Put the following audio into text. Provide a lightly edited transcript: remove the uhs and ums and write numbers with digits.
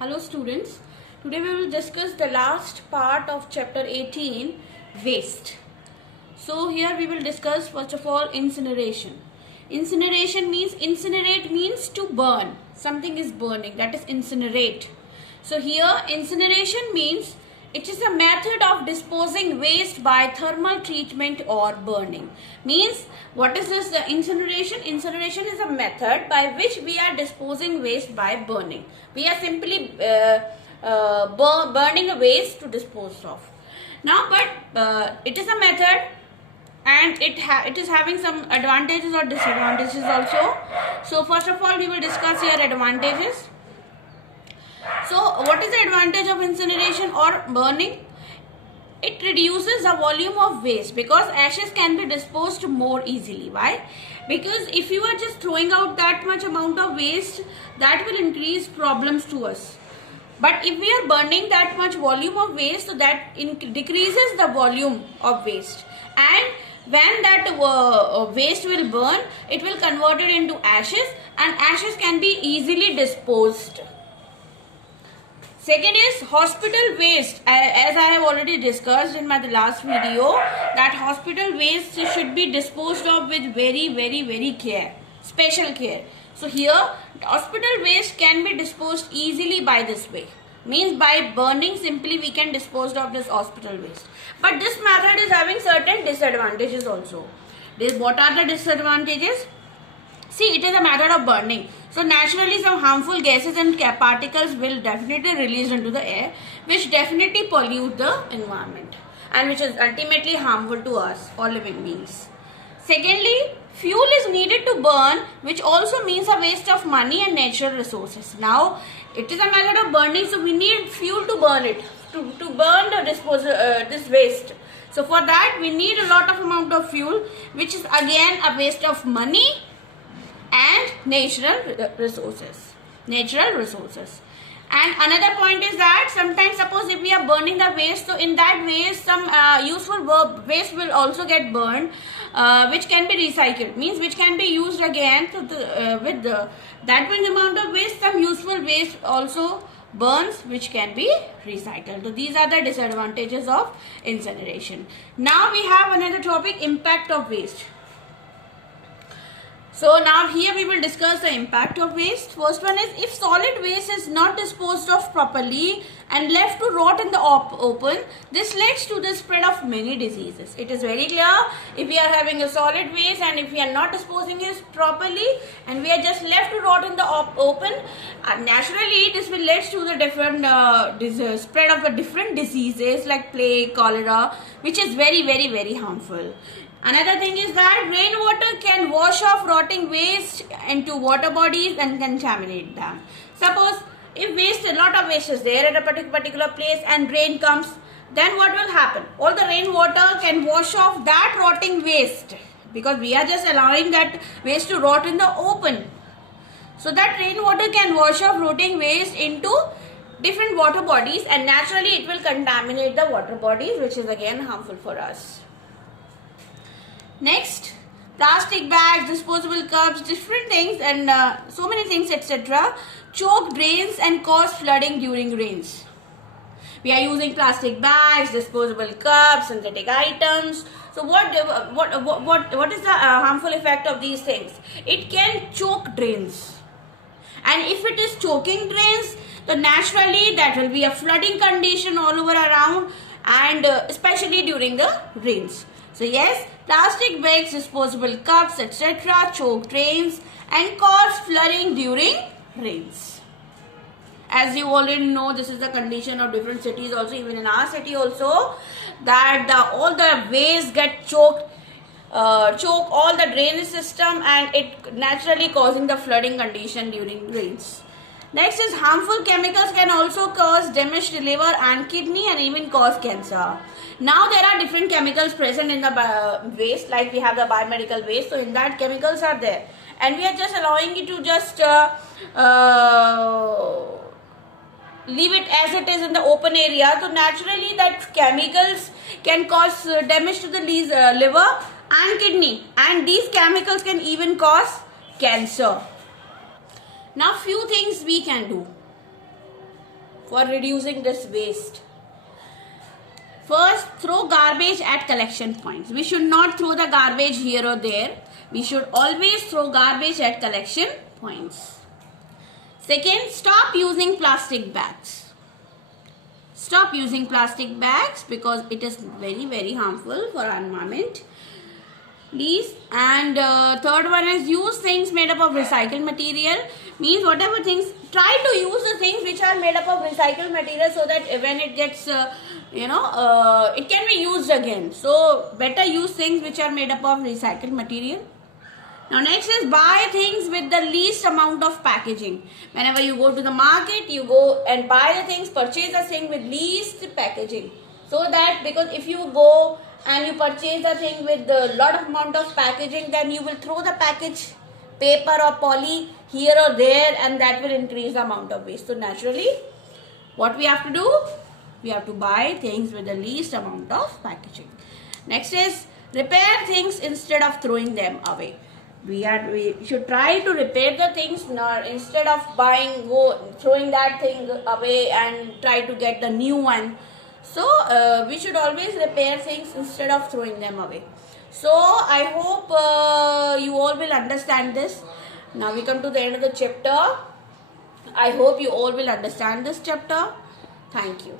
Hello students, today we will discuss the last part of chapter 18, waste. So here we will discuss first of all incineration. Incineration means, incinerate means to burn. Something is burning, that is incinerate. So here incineration means it is a method of disposing waste by thermal treatment or burning. Means what is this, the incineration? Incineration is a method by which we are disposing waste by burning. We are simply burning a waste to dispose of. Now but it is a method and it is having some advantages or disadvantages also. So first of all we will discuss here advantages. So what is the advantage of incineration or burning? It reduces the volume of waste because ashes can be disposed more easily. Why? Because if you are just throwing out that much amount of waste, that will increase problems to us. But if we are burning that much volume of waste, so that decreases the volume of waste. And when that waste will burn, it will convert it into ashes, and ashes can be easily disposed. Second is hospital waste. As I have already discussed in my last video, that hospital waste should be disposed of with very care, special care. So here hospital waste can be disposed easily by this way. Means by burning simply we can dispose of this hospital waste. But this method is having certain disadvantages also. What are the disadvantages? See, it is a method of burning. So naturally some harmful gases and particles will definitely release into the air, which definitely pollute the environment and which is ultimately harmful to us or living beings. Secondly, fuel is needed to burn, which also means a waste of money and natural resources. Now, it is a method of burning, so we need fuel to burn it, to burn the this waste. So for that we need a lot of amount of fuel, which is again a waste of money and natural resources. And another point is that sometimes suppose if we are burning the waste, so in that waste some useful waste will also get burned, which can be recycled, means which can be used again. So with that much amount of waste, some useful waste also burns, which can be recycled. So these are the disadvantages of incineration. Now we have another topic, impact of waste. So now here we will discuss the impact of waste. First one is, if solid waste is not disposed of properly and left to rot in the open, this leads to the spread of many diseases. It is very clear, if we are having a solid waste and if we are not disposing it properly and we are just left to rot in the open, naturally this will lead to the different spread of the different diseases like plague, cholera, which is very harmful. Another thing is that rainwater can wash off rotting waste into water bodies and contaminate them. Suppose if a lot of waste is there at a particular place and rain comes, then what will happen? All the rainwater can wash off that rotting waste, because we are just allowing that waste to rot in the open. So that rainwater can wash off rotting waste into different water bodies, and naturally it will contaminate the water bodies, which is again harmful for us. Next, plastic bags, disposable cups, different things and so many things etc. choke drains and cause flooding during rains. We are using plastic bags, disposable cups, synthetic items. So what is the harmful effect of these things? It can choke drains. And if it is choking drains, then naturally that will be a flooding condition all over around, and especially during the rains. So yes, plastic bags, disposable cups, etc. choke drains and cause flooding during rains. As you already know, this is the condition of different cities also, even in our city also, that all the waste get choke all the drainage system, and it naturally causing the flooding condition during rains. Next is, harmful chemicals can also cause damage to liver and kidney and even cause cancer. Now there are different chemicals present in the waste, like we have the biomedical waste, so in that chemicals are there, and we are just allowing it to just leave it as it is in the open area. So naturally that chemicals can cause damage to the liver and kidney, and these chemicals can even cause cancer. Now few things we can do. for reducing this waste. First, throw garbage at collection points. We should not throw the garbage here or there. We should always throw garbage at collection points. Second, stop using plastic bags. Stop using plastic bags because it is very harmful for our environment. Please. And third one is use things made up of recycled material. Means whatever things, try to use the things which are made up of recycled material so that when it gets it can be used again. So better use things which are made up of recycled material. Now next is buy things with the least amount of packaging. Whenever you go to the market, you go and buy the things, purchase the thing with least packaging. So that, because if you go and you purchase the thing with a lot of amount of packaging, then you will throw the package paper or poly here or there, and that will increase the amount of waste. So naturally, what we have to do? We have to buy things with the least amount of packaging. Next is repair things instead of throwing them away. We should try to repair the things instead of throwing that thing away and try to get the new one. So we should always repair things instead of throwing them away. So I hope you all will understand this. Now we come to the end of the chapter. I hope you all will understand this chapter. Thank you.